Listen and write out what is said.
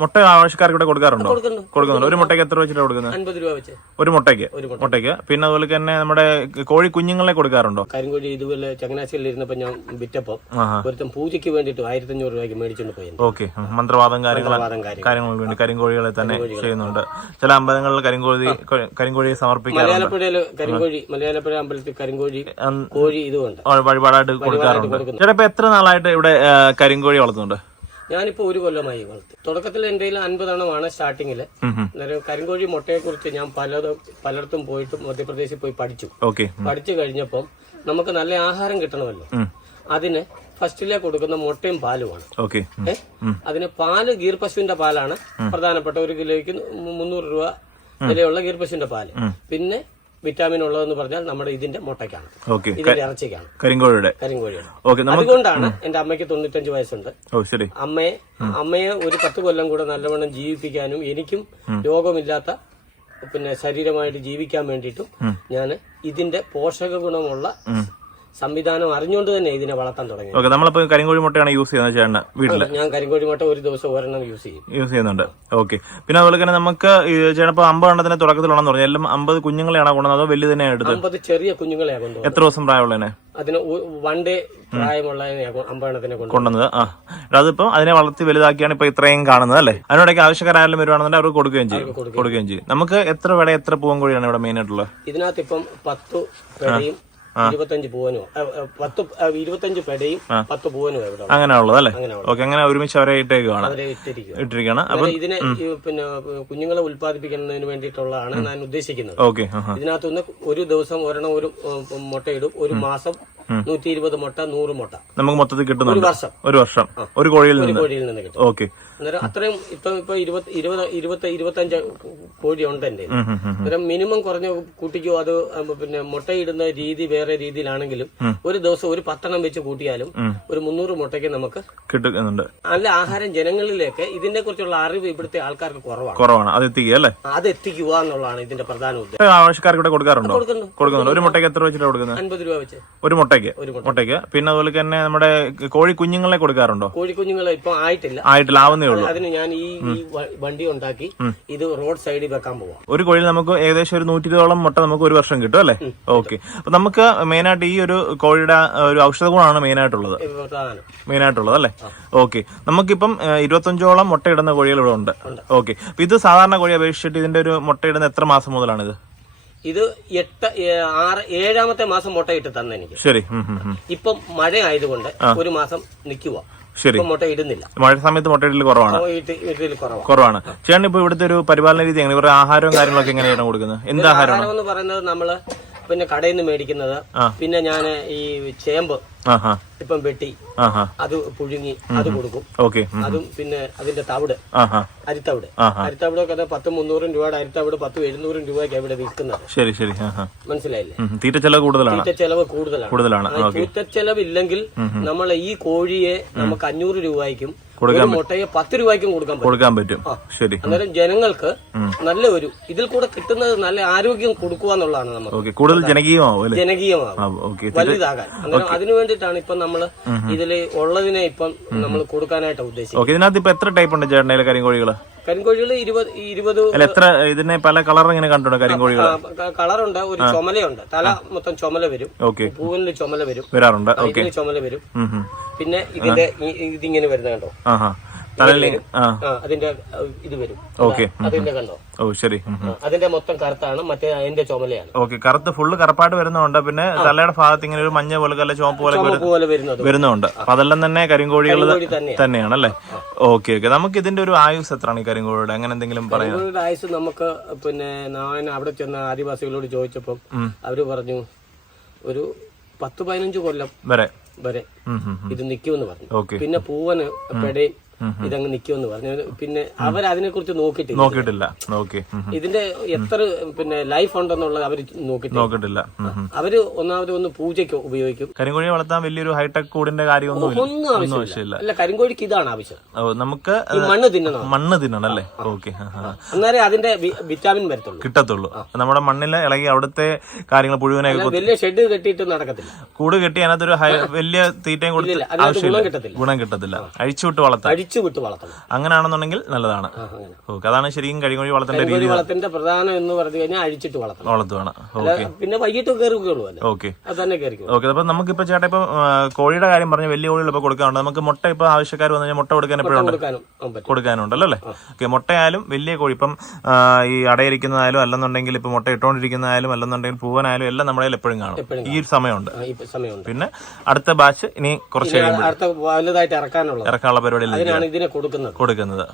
മുട്ട ആവശ്യക്കാർക്ക് ഇവിടെ കൊടുക്കാറുണ്ടോ? കൊടുക്കുന്നുണ്ട്. ഒരു മുട്ടയ്ക്ക് എത്ര വെച്ചിട്ടാണ് കൊടുക്കുന്നത്? 50 രൂപ വെച്ച് ഒരു മുട്ടയ്ക്ക്. പിന്നെ അതുപോലെ തന്നെ നമ്മുടെ കോഴി കുഞ്ഞുങ്ങളെ കൊടുക്കാറുണ്ടോ? കരിങ്കോഴി ഇതുപോലെ ചങ്ങനാശ്ശേരിയിൽ ഇരുന്നപ്പോ ഞാൻ വിറ്റപ്പോ ഒരുത്തം പൂജയ്ക്ക് വേണ്ടിട്ട് 1500 രൂപയ്ക്ക് മേടിച്ചോണ്ട് പോയി. ഓക്കെ, മന്ത്രവാദം കാര്യങ്ങൾക്ക് വേണ്ടി കരിങ്കോഴികളെ തന്നെ ചെയ്യുന്നുണ്ട്. ചില അമ്പലങ്ങളിൽ കരിങ്കോഴിയെ സമർപ്പിക്കാറുണ്ട്. മലയാളപ്പുഴ അമ്പലത്തിൽ കരിങ്കോഴി കോഴി ഇതുണ്ട് വഴിപാടായിട്ട് കൊടുക്കാറുണ്ട്. ചിലപ്പോ എത്ര നാളായിട്ട് ഇവിടെ കരിങ്കോഴി വളർത്തുന്നുണ്ട്? ഞാനിപ്പോ 1 കൊല്ലമായി വളർത്തി. തുടക്കത്തിൽ എന്റെ 50 എണ്ണമാണ് സ്റ്റാർട്ടിങ്ങില്. അന്നേരം കരിങ്കോഴി മുട്ടയെ കുറിച്ച് ഞാൻ പലയിടത്തും പോയിട്ട് മധ്യപ്രദേശിൽ പോയി പഠിച്ചു കഴിഞ്ഞപ്പം നമുക്ക് നല്ല ആഹാരം കിട്ടണമല്ലോ. അതിന് ഫസ്റ്റിലെ കൊടുക്കുന്ന മുട്ടയും പാലുമാണ്. അതിന് പാല് ഗീർ പശുവിന്റെ പാലാണ് പ്രധാനപ്പെട്ട. 1 കിലോയ്ക്ക് 300 രൂപ വിലയുള്ള ഗീർ പശുവിന്റെ പാല്. പിന്നെ വിറ്റാമിൻ ഉള്ളതെന്ന് പറഞ്ഞാൽ നമ്മുടെ ഇതിന്റെ മുട്ടയ്ക്കാണ്, ഇതിന്റെ ഇറച്ചിക്കാണ്, കരിങ്കോഴിയുടെ. അതുകൊണ്ടാണ് എന്റെ അമ്മയ്ക്ക് 95 വയസ്സുണ്ട്. അമ്മയെ ഒരു 10 കൊല്ലം കൂടെ നല്ലവണ്ണം ജീവിപ്പിക്കാനും എനിക്കും രോഗമില്ലാത്ത ശരീരമായിട്ട് ജീവിക്കാൻ വേണ്ടിയിട്ടും ഞാൻ ഇതിന്റെ പോഷക ഗുണമുള്ള സംവിധാനം അറിഞ്ഞുകൊണ്ട് തന്നെ ഇതിനെ വളർത്താൻ തുടങ്ങി. നമ്മളിപ്പോ കരിങ്കോഴി മുട്ടയാണ് യൂസ് ചെയ്യുന്നത് വീട്ടില്. ഞാൻ കരിങ്കോഴി മുട്ട ഒരു ദിവസം ഒരെണ്ണം യൂസ് ചെയ്യുന്നുണ്ട്. ഓക്കെ. പിന്നെ അതുപോലെ തന്നെ നമുക്ക് ചേട്ടപ്പോ 50 എണ്ണത്തിന്റെ തുടക്കത്തിലാണെന്ന് പറഞ്ഞു. എല്ലാം 50 കുഞ്ഞുങ്ങളെയാണോ കൊണ്ടുവന്നത് അതോ വലിയ തന്നെ എടുത്തത്? 50 ചെറിയ കുഞ്ഞുങ്ങളെയാണ് കൊണ്ടുവന്നത്. എത്ര ദിവസം പ്രായമുള്ളതിനെ? അതിന് 1 ഡേ പ്രായമുള്ളതിനെ 50 എണ്ണത്തിനെ കൊണ്ടുവന്നത്. അതിപ്പോ അതിനെ വളർത്തി വലുതാക്കിയാണ് ഇപ്പൊ ഇത്രയും കാണുന്നത് അല്ലേ? അതിനോടൊക്കെ ആവശ്യക്കാരെല്ലാം വരുവാണെന്നുണ്ടെങ്കിൽ അവർക്ക് കൊടുക്കുകയും ചെയ്യും. നമുക്ക് എത്ര വില എത്ര പൂവൻ കോഴിയാണ് ഇവിടെ മെയിൻ ആയിട്ടുള്ളത്? ഇതിനകത്ത് ഇപ്പം 10 പെടയും 25 പൂവനും 25 പെടയും 10 പൂവനും അങ്ങനെയുള്ളത് അല്ലേ? ഓക്കെ, അങ്ങനെ ഒരുമിച്ച് അവരെ ഇട്ടിരിക്കുകയാണ്. അപ്പൊ ഇതിനെ കുഞ്ഞുങ്ങളെ ഉത്പാദിപ്പിക്കുന്നതിന് വേണ്ടിയിട്ടുള്ളതാണ് ഞാൻ ഉദ്ദേശിക്കുന്നത്. ഇതിനകത്തുനിന്ന് ഒരു ദിവസം ഒരെണ്ണം ഒരു മുട്ടയിടും. ഒരു മാസം 120 മുട്ട, 100 മുട്ട നമുക്ക് മൊത്തത്തിൽ കിട്ടുന്നുണ്ട്. ഒരു വർഷം ഒരു കോഴിയിൽ നിന്ന് കിട്ടും. ഓക്കെ. അന്നേരം അത്രയും ഇപ്പൊ 20-25 കോഴി ഉണ്ട് എന്റെ. അന്നേരം മിനിമം കുറഞ്ഞ കുട്ടിക്കോ അത് മുട്ടയിടുന്ന രീതി വേറെ രീതിയിലാണെങ്കിലും ഒരു ദിവസം ഒരു 10 എണ്ണം വെച്ച് കൂട്ടിയാലും ഒരു 300 മുട്ടയ്ക്ക് നമുക്ക് കിട്ടുന്നുണ്ട്. നല്ല ആഹാരം ജനങ്ങളിലേക്ക് ഇതിനെ കുറിച്ചുള്ള അറിവ് ഇവിടുത്തെ ആൾക്കാർക്ക് കുറവാണ്. അത് എത്തിക്കുക എന്നുള്ളതാണ് ഇതിന്റെ പ്രധാന ഉദ്ദേശം. ആവശ്യക്കാർക്ക് ഇവിടെ കൊടുക്കാറുണ്ടോ? കൊടുക്കുന്നുണ്ട്. ഒരു മുട്ടയ്ക്ക് എത്ര വെച്ചിട്ടാണ് കൊടുക്കുന്നത്? 50 രൂപ വെച്ച് ഒരു മുട്ടയ്ക്ക്. പിന്നെ അതുപോലെ തന്നെ നമ്മുടെ കോഴി കുഞ്ഞുങ്ങളെ കൊടുക്കാറുണ്ടോ? കോഴി കുഞ്ഞുങ്ങളെ ഇപ്പൊ ആയിട്ടില്ല, ആവുന്നേ ഉള്ളൂ. അതിന് ഞാൻ ഈ വണ്ടി ഉണ്ടാക്കി ഇത് റോഡ് സൈഡിൽ വെക്കാൻ പോവാം. ഒരു കോഴിയിൽ നമുക്ക് ഏകദേശം ഒരു 120ഓളം മുട്ട നമുക്ക് ഒരു വർഷം കിട്ടും അല്ലേ? ഓക്കെ. അപ്പൊ നമുക്ക് മെയിനായിട്ട് ഈ ഒരു കോഴിയുടെ ഒരു ഔഷധ ഗുണമാണ് മെയിനായിട്ടുള്ളത് അല്ലേ? ഓക്കെ. നമുക്കിപ്പം 25ഓളം മുട്ട ഇടുന്ന കോഴികൾ ഇവിടെ ഉണ്ട്. ഓക്കെ. അപ്പൊ ഇത് സാധാരണ കോഴി അപേക്ഷിച്ചിട്ട് ഇതിന്റെ ഒരു മുട്ട ഇടുന്ന എത്ര മാസം മുതലാണിത്? ഇത് 7-ാമത്തെ മാസം മുട്ടയിട്ട് തന്നെ എനിക്ക്. ശരി. ഇപ്പം മഴ ആയതുകൊണ്ട് ഒരു മാസം നിൽക്കുക. ശരി. മുട്ട ഇടുന്നില്ല. മഴ സമയത്ത് മുട്ടയിടൽ കുറവാണ്. ചേട്ടൻ ഇപ്പൊ ഇവിടുത്തെ ഒരു പരിപാലന രീതി എങ്ങനെ? ഇവരുടെ ആഹാരവും കാര്യങ്ങളൊക്കെ എങ്ങനെയാണ് കൊടുക്കുന്നത്? എന്ത് ആഹാരം എന്ന് പറയുന്നത് നമ്മള് കടയിൽ നിന്ന് മേടിക്കുന്നത്. പിന്നെ ഞാൻ ഈ ചേമ്പ് ഇപ്പം വെട്ടി അത് പുഴുങ്ങി അത് കൊടുക്കും. അതും പിന്നെ അതിന്റെ തവിട്, അരിത്തവിടൊക്കെ 10-300 രൂപയുടെ അരിത്തവിട് 10-700 രൂപയ്ക്ക് ഇവിടെ വിൽക്കുന്നത്. ശരി. മനസ്സിലായില്ലേ? തീറ്റ ചെലവ് കൂടുതലാണ്. തീറ്റ ചെലവില്ലെങ്കിൽ നമ്മൾ ഈ കോഴിയെ നമുക്ക് 500 രൂപയ്ക്കും മുട്ടയെ 10 രൂപയ്ക്കും കൊടുക്കാൻ പറ്റും. ശരി. അന്നേരം ജനങ്ങൾക്ക് നല്ല ഒരു ഇതിൽ കൂടെ കിട്ടുന്നത് നല്ല ആരോഗ്യം കൊടുക്കുക എന്നുള്ളതാണ് നമുക്ക് കൂടുതൽ ജനകീയമാവും വലുതാകാൻ. അന്നേരം അതിനു വേണ്ടിയിട്ടാണ് ഇപ്പൊ നമ്മള് ഇതില് ഉള്ളതിനെ ഇപ്പം നമ്മൾ കൊടുക്കാനായിട്ട് ഉദ്ദേശിക്കുന്നത്. ഇതിനകത്ത് ഇപ്പൊ എത്ര ടൈപ്പ് ഉണ്ട് ചേട്ടൻ കരിങ്കോഴികള്? 20 എത്ര ഇതിനെ പല കളർ ഇങ്ങനെ കണ്ടുണ്ടോ കരിങ്കോഴികൾ? കളറുണ്ട്. ഒരു ചുമലയുണ്ട്. തല മൊത്തം ചുമല വരും. പൂവിന് ചുമല വരാറുണ്ട്. ചുമല വരും. പിന്നെ ഇതിങ്ങനെ വരുന്ന കണ്ടോ? അതിന്റെ ഇത് വരും. അതിന്റെ കണ്ടോ? ശരി. അതിന്റെ മൊത്തം കറുത്താണ്. മറ്റേ അതിന്റെ ചുമലയാണ്. കറുത്ത് ഫുള്ള് കറുപ്പായിട്ട് വരുന്നുണ്ട്. പിന്നെ തലയുടെ ഭാഗത്ത് ഇങ്ങനെ ഒരു മഞ്ഞ പോലെ അല്ല ചുവപ്പ് പോലെ വരുന്നുണ്ട്. അതെല്ലാം തന്നെ കരിങ്കോഴികൾ തന്നെയാണ് അല്ലേ? ഓക്കെ. നമുക്ക് ഇതിന്റെ ഒരു ആയുസ് എത്രയാണ് ഈ കരിങ്കോഴിയുടെ? അങ്ങനെ എന്തെങ്കിലും പറയാം? ആയുസ് നമുക്ക് ഞാൻ അവിടെ ചെന്ന ആദിവാസികളോട് ചോദിച്ചപ്പം അവര് പറഞ്ഞു ഒരു 10-15 കൊല്ലം വരെ ഇത് നിൽക്കുമെന്ന് പറഞ്ഞു. പിന്നെ പൂവന് പെടയും ഇതങ്ങ് നിക്കുമെന്ന് പറഞ്ഞു. പിന്നെ അവരതിനെ കുറിച്ച് നോക്കിയിട്ടില്ല. ഇതിന്റെ എത്ര ലൈഫ് ഉണ്ടെന്നുള്ളത് അവര് നോക്കിയിട്ടില്ല. അവര് ഒന്നാമത് പൂജയ്ക്ക് ഉപയോഗിക്കും. കരിങ്കോഴി വളർത്താൻ വലിയൊരു ഹൈടെക് കൂടിന്റെ കാര്യമൊന്നും ആവശ്യമില്ല. അല്ല, കരിങ്കോഴിക്ക് ഇതാണ് ആവശ്യം. നമുക്ക് മണ്ണ് തിന്നണം അല്ലേ? ഓക്കെ. അന്നേരം അതിന്റെ വിറ്റാമിൻ കിട്ടത്തുള്ളൂ. നമ്മുടെ മണ്ണിൽ ഇളകി അവിടുത്തെ കാര്യങ്ങൾ പുഴുവിനായി വലിയ ഷെഡ് കെട്ടിയിട്ട് നടക്കത്തില്ല. കൂട് കെട്ടി അതിനകത്തൊരു വലിയ തീറ്റയും കൊടുത്തില്ല, ഗുണം കിട്ടത്തില്ല. അഴിച്ചുവിട്ട് വളർത്താം. അഴിച്ചു വിട്ട് വളർത്തണം. അങ്ങനെയാണെന്നുണ്ടെങ്കിൽ നല്ലതാണ്. ഓക്കെ, അതാണ് ശരിക്കും കരിങ്കോഴി വളർത്തേണ്ട രീതി. കരിങ്കോഴി വളത്തിന്റെ പ്രധാനം എന്ന് പറഞ്ഞു കഴിഞ്ഞാൽ അഴിച്ചിട്ട് വളർത്തുകയാണ്. പിന്നെ വൈകിട്ട് കയറുകയുള്ളൂ അല്ലേ. ഓക്കെ, അത് തന്നെ കയറിക്കും. ഓക്കെ. അപ്പൊ നമുക്കിപ്പോ ചേട്ടാ ഇപ്പൊ കോഴിയുടെ കാര്യം പറഞ്ഞ വലിയ കോഴികൾ ഇപ്പൊ കൊടുക്കാറുണ്ട്. നമുക്ക് മുട്ട ഇപ്പൊ ആവശ്യക്കാർ വന്നു കഴിഞ്ഞാൽ മുട്ട കൊടുക്കാൻ എപ്പോഴും കൊടുക്കാനുണ്ടല്ലോ അല്ലേ. ഓക്കെ, മുട്ടയായാലും വലിയ കോഴി ഇപ്പം ഈ അടയിരിക്കുന്നതായാലും അല്ലെന്നുണ്ടെങ്കിൽ ഇപ്പൊ മുട്ട ഇട്ടുകൊണ്ടിരിക്കുന്നതായാലും അല്ലെന്നുണ്ടെങ്കിൽ പൂവനായാലും എല്ലാം നമ്മുടെ കയ്യിൽ എപ്പോഴും കാണും. ഈ ഒരു സമയമുണ്ട്. പിന്നെ അടുത്ത ബാച്ച് ഇനി കുറച്ച് കഴിയുമ്പോൾ വലുതായിട്ട് ഇറക്കാനുള്ള പരിപാടിയിൽ ഇതിനെ കൊടുക്കുന്നത്.